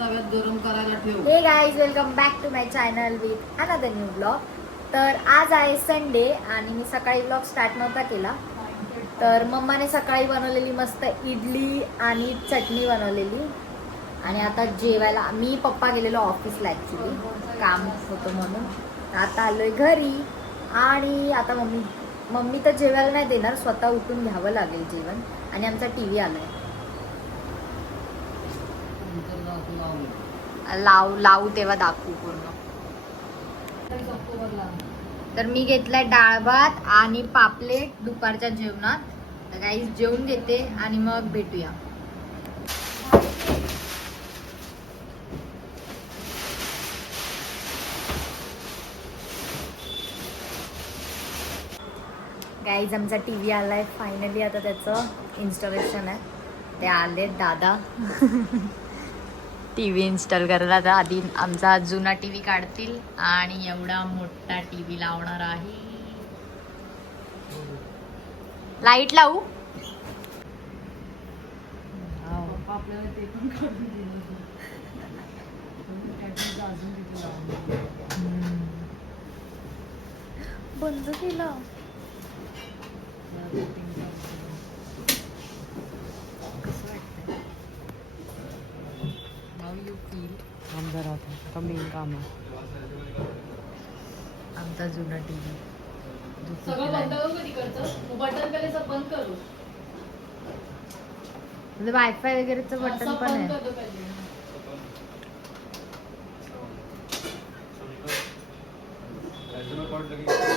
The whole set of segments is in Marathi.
तव्यात गरम करायला ठेव. हे guys welcome back to my channel with another new blog तर आज आहे संडे आणि मी सकाळी ब्लॉग स्टार्ट नव्हता केला. तर मम्माने सकाळी बनवलेली मस्त इडली आणि चटणी बनवलेली. आणि आता जेवायला मी पप्पा गेलेलो ऑफिसला ॲक्च्युली काम होतं म्हणून. आता आलोय घरी. आणि आता मम्मी मम्मी तर जेवायला नाही देणार स्वतः उठून घ्यावं लागेल जेवण. आणि आमचा टी व्ही आलाय. लाव लावू तेव्हा दाखवू पूर्ण. तर मी घेतलाय डाळ भात आणि पापलेट दुपारच्या जेवणात. तर काही जेवून घेते आणि मग भेटूया. गाईज आमचा टी व्ही आलाय फायनली आता त्याचं इन्स्टॉलेशन आहे. ते आले दादा. टी व्ही इन्स्टॉल करायला. तर आधी आमचा जुना टी व्ही काढतील आणि एवढा मोठा टी व्ही लावणार आहे. लाइट लावू? बंद केलं पण काढून दिलं काहीतरी अजून तिथे लावून बंद केलं कसं वाटतं यू फील काम काम आहे आमचा जुना टी व्ही सगळं बंद करू कधी करतं बटन पहिले. सब बंद करू वायफाय वगैरेचं बटन सब पण बंद आहे करतो पहिले नको विचार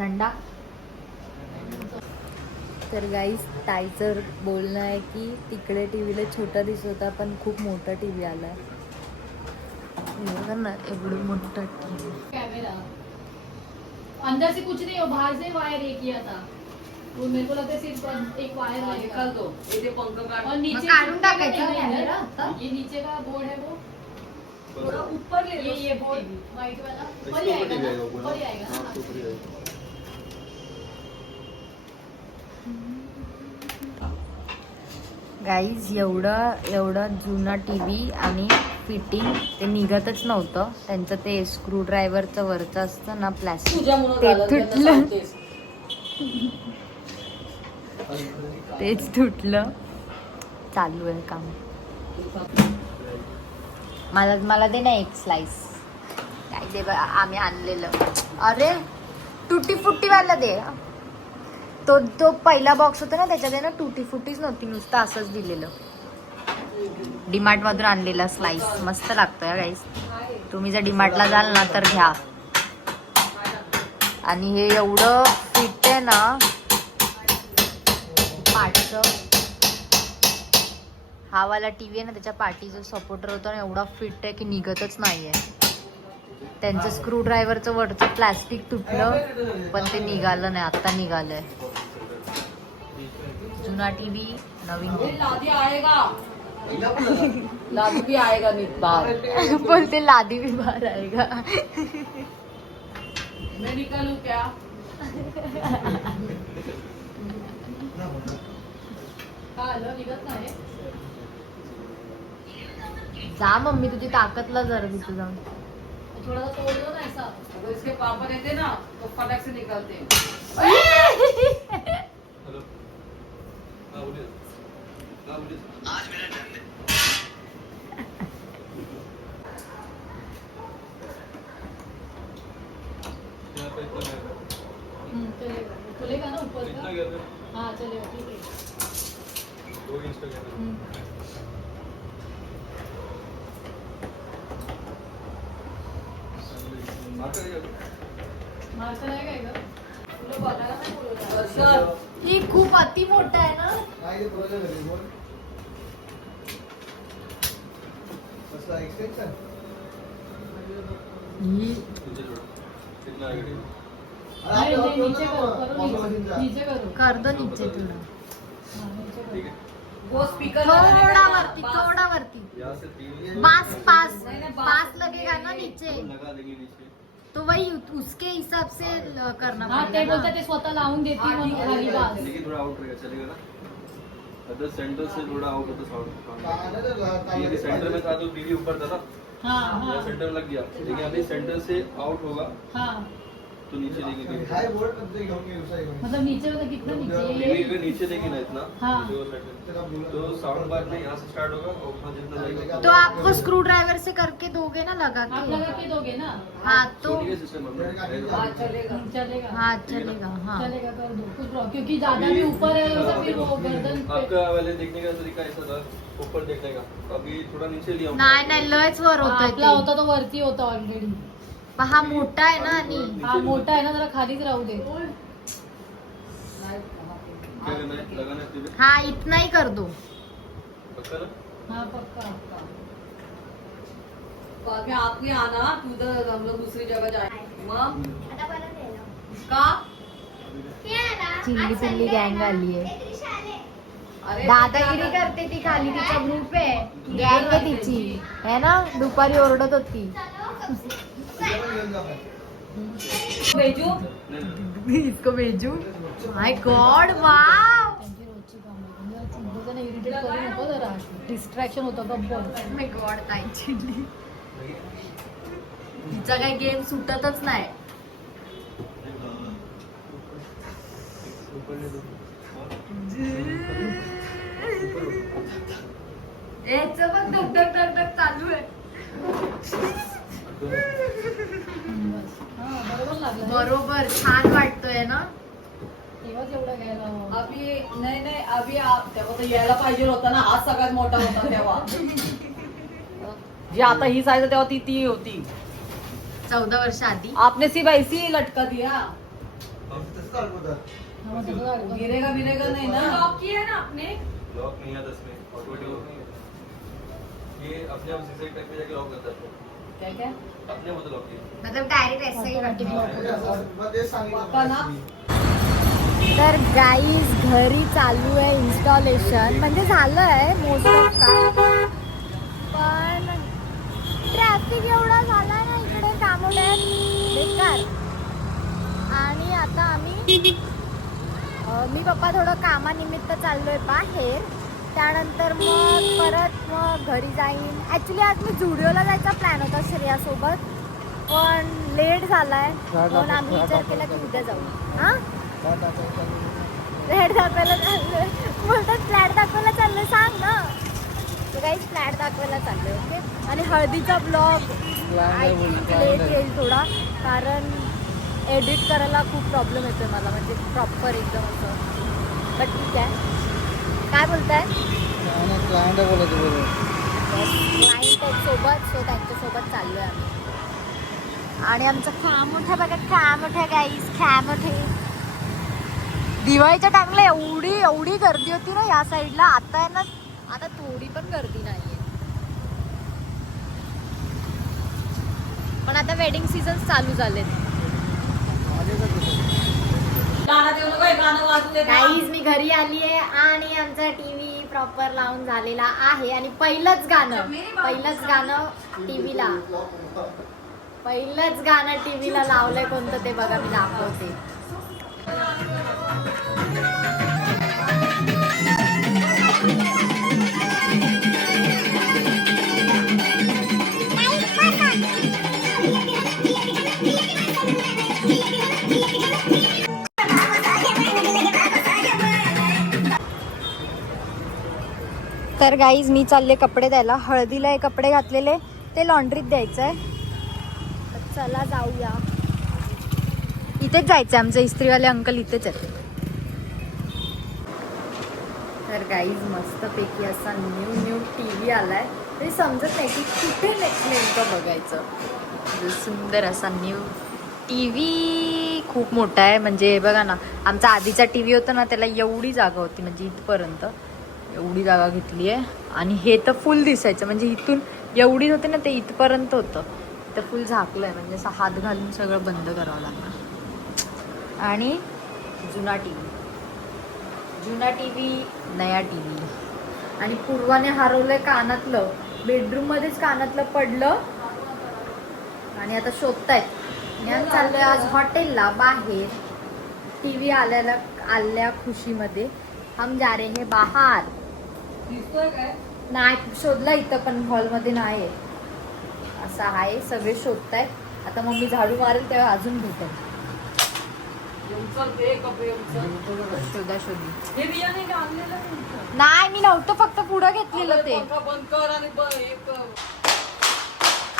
थंडा. तर गाईस ताईचं बोलणं आहे की तिकडे टी व्हीला छोटा दिसत होता पण खूप मोठा टी व्ही आलाय. हे बघा ना एवढं मोठा टी व्ही कैमरा अंदर से कुछ नहीं हो बाहर से वायर एक किया था वो मेरे को लगता है सिर्फ एक वायर निकाल आएगा दो. इथे पंख काढ. और नीचे काढून का टाकायचं है? ये नीचे का बोर्ड है वो? ऊपर ले ये ये बोर्ड व्हाइट वाला. ऊपर ही आएगा ना ऊपर ही आएगा हाँ, ना गाईज एवढं एवढा जुना टी व्ही आणि फिटिंग ते निघतच नव्हतं. त्यांचं ते स्क्रू ड्रायव्हरचं वरचं असतं ना प्लॅस्टिक ते तुटलं. तेच तुटलं. चालू आहे काम. मला मला दे ना एक स्लाइस काय दे बा आम्ही आणलेलं. अरे तुटी फुटीवाला दे. तो तो पहिला बॉक्स होता ना त्याच्यात ना तुटी फुटीच नव्हती नुसतं असंच दिलेलं. डिमार्टमधून आणलेला स्लाइस मस्त लागतोय गाईस तुम्ही जर डीमार्टला जाल ना तर घ्या. आणि हे एवढं फिट आहे ना पाठचं. हा वाला टी व्ही आहे ना त्याच्या पाठीचा सपोर्टर होता ना एवढा फिट आहे की निघतच नाहीये. त्यांचं स्क्रू ड्रायव्हरचं वरचं प्लॅस्टिक तुटलं पण ते निघालं नाही आता निघालंय. जुना टी व्ही नवीन लादी आएगा लादी भी आएगा नीट बाहर बोलते लादी भी बाहर आएगा मैं निकालू क्या? का आलं निघत नाही. जा मम्मी तुझी ताकदला जरा तिथं जाऊन थोड़ा सा तोड़ दो ना ऐसा अगर इसके पापा रहते ना तो फटक से निकलते हम्म, चलेगा. खुलेगा ना ऊपर का? हाँ चलेगा. ठीक है हम्म. मार्कर आहे काय ग तुला बघायला नाही बोलवलं. दर्शन ही खूप अति मोठा आहे ना? ही करो करो नीचे. नीचे करो. कर दो नीचे थोडं. वो स्पीकर थोडा वरती थोडा वरती. पास पास पास लगेगा ना नीचे. लगा देंगे नीचे. तो वही उसके हिसाब से करना हाँ ते बोलता बोलतात ते स्वतः लावून देती हा, म्हणून खाली. बास लेकिन थोड़ा आउट रहेगा चलेगा ना। अदर सेंटर से थोड़ा आउट होता साउंड ये सेंटर में था तो टीवी ऊपर था ना? हाँ हाँ। सेंटर लग गया। लेकिन अभी सेंटर से आउट होगा। हा। तो नीचे टीवी मतलब नीचे मतलब कितना टीवी नीचे? अगर नीचे ना इतना? हाँ। तो साउंड बाद में यहाँ से स्टार्ट होगा और जितना जाएगा तो आपको स्क्रू ड्राइवर से करके दोगे ना लगा आप के लगा के दोगे ना? हाँ तो सिस्टम हा, है चलेगा। चलेगा। हाँ चलेगा हाँ। चलेगा कर दो कुछ क्योंकि ज़्यादा भी ऊपर है तो फिर वो गर्दन आपका वाले देखने का तरीका ऐसा था ऊपर देखने का। अभी थोड़ा नीचे लिया हूँ। नाही नाही लयच वर आपला होत होता तो वरती होता ऑलरेडी हा मोठा आहे ना आणि हा मोठा आहे ना जरा खालीच राहू दे. हा, क्या करना है लगाना है टीवी हा इतना ही कर दो पक्का ना हा पक्का बाद में आप भी आना तू उधर हम लोग दूसरी जगह जाए मग का चिल्ली पिल्ली गँग आली आहे अरे दादागिरी करते ती खाली तिचा ग्रुप आहे गँग आहे तिची. है ना? दुपारी ओरडत होती. भेजू? इसको भेजू। माय गॉड वाव डिस्ट्रॅक्शन होतं गप्प माय गॉड ताई चिडली. तिचा काही गेम सुटतच नाही. याच पण धक धक धक धक चालू आहे. हा बरोबर लागलं बरोबर छान वाटतोय ना? तेव्हाच एवढं घ्यायला हवं. अभि नाही नाही अभि आप- तेव्हा तर यायला पाहिजे होता ना. आज सगळ्यात मोठा होता तेव्हा. जी आता ही साईज तेव्हा ती ती होती. चौदा वर्ष आधी. आपने सिर्फ़ ऐसी ही लटका दिया. हा, मग सगळं अडकं. गिरेगा बिरेगा नहीं ना? लॉक किया है ना आपने? लॉक नहीं है दस ऑटोमेटिक लॉक नहीं है। ये अपने आप जिसे टक पे जाके लॉक करता है। क्या क्या? अपने आप लॉक किया मतलब डायरेक्ट ऐसे ही Automatic lock होतं. पापा ना तर गाईज घरी चालू आहे इन्स्टॉलेशन म्हणजे झालं आहे मोस्ट ऑफ पण ट्रॅफिक एवढा झाला ना इकडे कामोड्यात बेकार. आणि आता आम्ही मी पप्पा थोडं कामानिमित्त चाललोय बाहेर. त्यानंतर मग परत मग घरी जाईन. ॲक्च्युली आज मी जुडिओला जायचा प्लॅन होता श्रेयासोबत पण लेट झालाय. म्हणून आम्ही विचार केला की उद्या जाऊ. हां? फ्लॅट दाखवायला चाललोय. बोलतात फ्लॅट दाखवायला चाललोय. सांग ना. तर काही फ्लॅट दाखवायला चाललोय ओके आणि हळदीचा ब्लॉग आय थिंक लेट येईल थोडा. कारण एडिट करायला खूप प्रॉब्लेम येतोय मला. म्हणजे प्रॉपर एकदम असं. बट ठीक आहे. काय बोलताय? क्लायंट आहेत सोबत सो त्यांच्यासोबत चाललोय आम्ही. आणि आमचं खा बघा खा मोठ्या गाईस खा मोठे दिवाळीच्या टाइमला एवढी एवढी गर्दी होती ना या साईडला आता आहे ना आता थोडी पण गर्दी नाहीये. पण आता वेडिंग सीझन चालू झालेत. गाईज मी घरी आली आहे आणि आमचा टीव्ही प्रॉपर लावून झालेला आहे. आणि पहिलंच गाणं पहिलंच गाणं टीव्हीला पहिलंच गाणं टीव्हीला लावलंय कोणतं ते बघा मी दाखवते. तर गाईज मी चालले कपडे द्यायला. हळदीला हे कपडे घातलेले. ते लॉन्ड्रीत द्यायचं आहे चला जाऊया. इथेच जायचं आहे आमचे. इस्त्रीवाले अंकल इथेच आहेत. तर गाईज मस्तपैकी असा न्यू न्यू टी व्ही आलाय. तरी समजत नाही की कुठे नेमकं बघायचं. म्हणजे सुंदर असा न्यू टी व्ही खूप मोठा आहे. म्हणजे बघा ना आमचा आधीचा टी व्ही होता ना त्याला एवढी जागा होती म्हणजे इथपर्यंत. एवढी जागा घेतली आहे. आणि हे तर फुल दिसायचं. म्हणजे इथून एवढी होते ना ते इथपर्यंत होतं. तर फुल झाकलं आहे म्हणजे असं हात घालून सगळं बंद करावं लागणार. आणि जुना टी व्ही जुना टी व्ही नया टी व्ही आणि पूर्वाने हरवलंय कानातलं. बेडरूममध्येच कानातलं पडलं. आणि आता शोधतायत. आणि चाललंय आज हॉटेलला बाहेर. टी व्ही आल्याला आल्या खुशीमध्ये. हम जा रहे हैं बाहर. दिसतोय काय? नाही शोधला इथं पण हॉलमध्ये नाही आहे असं आहे सगळे शोधतायत. आता मम्मी झाडू मारेल तेव्हा अजून भेटेल. शोधा शोधी. हे बियाणे का आणलेलं नाही? नाही मी नव्हतं फक्त पुढं घेतलेलं ते. पंखा बंद कर आणि ब- हे कर.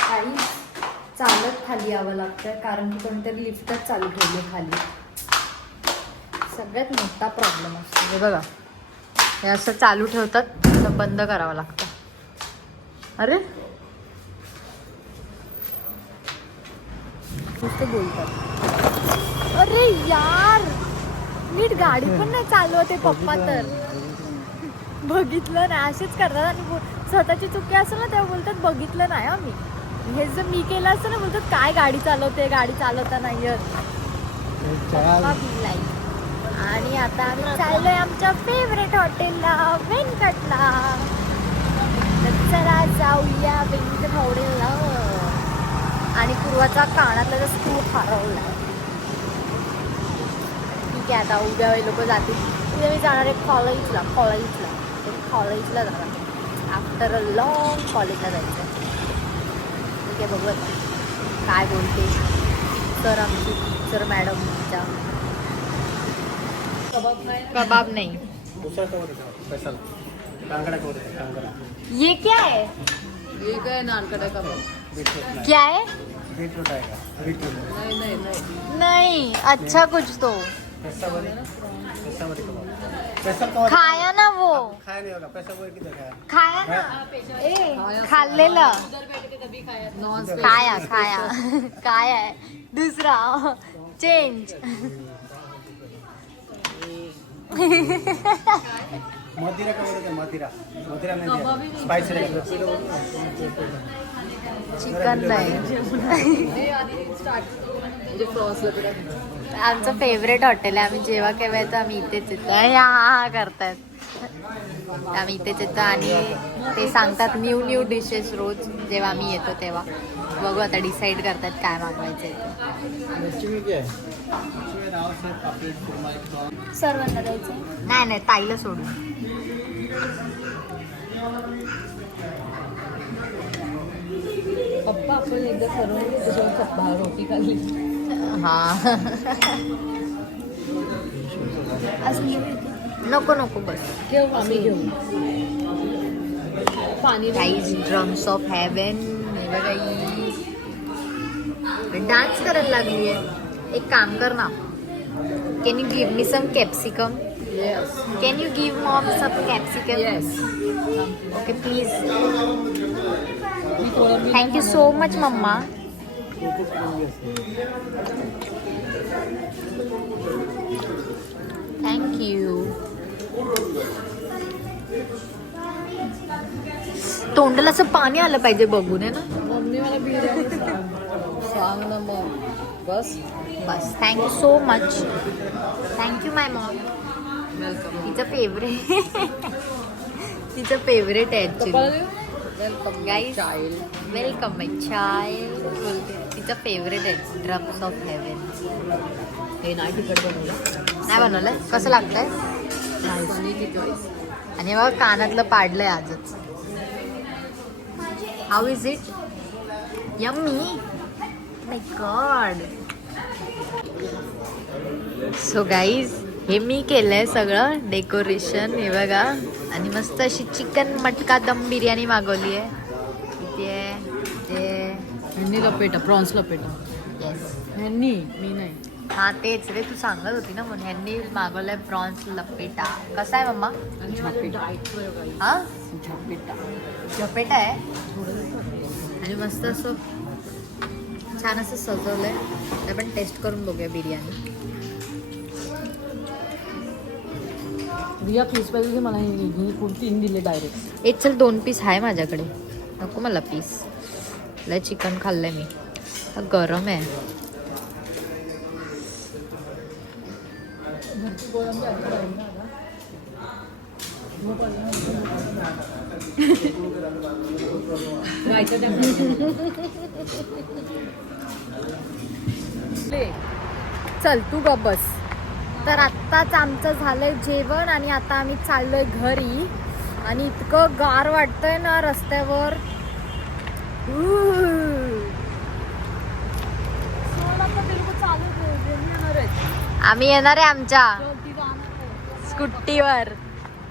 काही चालत खाली यावं लागतं कारण की कोणतरी लिफ्टच चालू ठेवली खाली. सगळ्यात मोठा प्रॉब्लेम असतो. हे बघा. हे असं चालू ठेवतात बंद करावं लागतं. अरे? बोलतात. अरे यार! नीट गाडी पण नाही चालवते पप्पा तर. बघितलं नाही. असेच करतात आणि स्वतःची चुकी असेल ना तेव्हा बोलतात बघितलं नाही आम्ही हे जर मी केलं असतं ना बोलतात काय गाडी चालवते? गाडी चालवता नाही. आणि आता आम्ही चाललोय आमच्या फेवरेट हॉटेलला वेंकटला. तर चला जाऊया वेंकट हॉटेलला. आणि पूर्वाचा कानातला जर स्क्रू हरवला. ठीक आहे आता उद्या लोक जातील. उद्या मी जाणार आहे कॉलेजला कॉलेजला कॉलेजला जाणार आफ्टर अ लॉंग कॉलेजला जायचं ठीक आहे बघू काय बोलते. सर आमची टीचर मॅडमच्या. कबाब नहीं। कबाब नाही दूसरा कवर है? स्पेशल। कांगड़ा कवर कांगड़ा। ये क्या है? हे? काय नानकडे कबाब नहीं क्या है? बीटरूट आएगा। बीटरूट। नाही नाही नाही। नहीं अच्छा कुछ तो। स्पेशल कवर खाया ना वो। खाया नहीं होगा। पैसा बड़ी किधर खाया? खाया ना? ए खाल्लेलं नॉन खाया खाया काय आहे दुसरा। चेंज मदिरा है? मदिरा. मदिरा नहीं स्पाइसी चिकन नाही आमचं फेवरेट हॉटेल आहे. आम्ही जेव्हा केव्हा येतो आम्ही इथेच येतो. हा करतायत आम्ही इथेच येतो आणि ते सांगतात न्यू न्यू डिशेस रोज जेव्हा आम्ही येतो तेव्हा. बघू आता डिसाईड करतात काय मागवायचं सर्वांना द्यायचं नाही नाही ताईला सोडून पप्पा आपण एकदा खप्पा रोटी खाल्ली. हा. नको नको बस. घेऊ आम्ही घेऊ. पाणी guys drums of heaven dance करायला लागली आहे. एक काम कर ना. Can you give me some capsicum can you give mom some capsicum okay please thank you so much mamma thank you तोंडाला असं पाणी आलं पाहिजे बघून आहे ना? मम्मी मला सांग ना मग बस बस thank you so much thank you my mom welcome तिचं फेवरेट तिचं फेवरेट आहे actually welcome Guys. Child welcome my child तिचं फेवरेट आहे ड्रम्स ऑफ हेवन हे नाही तिकट बनवलं नाही बनवलंय कसं लागतंय आणि बघा कानातलं पाडलंय आजच how is it yummy my god so guys हे मी केलंय सगळं डेकोरेशन हे बघा. आणि मस्त अशी चिकन मटका दम बिर्याणी मागवली आहे ह्यांनी लपेटा प्रॉन्स लपेटा. येस ह्यांनी मी नाही. हा तेच रे तू सांगत होती ना म्हणून. ह्यांनी मागवलंय प्रॉन्स लपेटा. कसा आहे मम्मा? हा? झपेटा. झपेटा आहे? आणि मस्त असं छान असं सजवलंय. ते पण टेस्ट करून बघूया बिर्याणी. रिया पीस पाहिजे मला ही ही खूप तीन दिले डायरेक्ट एक चल दोन पीस आहे माझ्याकडे. नको मला पीस लय चिकन खाल्लंय मी. हा गरम आहे. चल तू ग बस. तर आत्ताच आमचं झालंय जेवण आणि आता आम्ही चाललोय घरी. आणि इतकं गार वाटतंय ना रस्त्यावर. आम्ही येणार आहे आमच्या स्कूटीवर.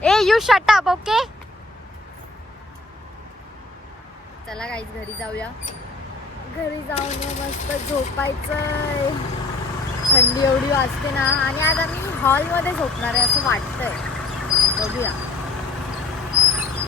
ए यू शटअप ओके चला काहीच घरी जाऊया. घरी जाऊन मस्त झोपायचंय. थंडी एवढी वाजते ना. आणि आज आम्ही हॉलमध्ये झोपणार आहे असं वाटतंय. बघूया.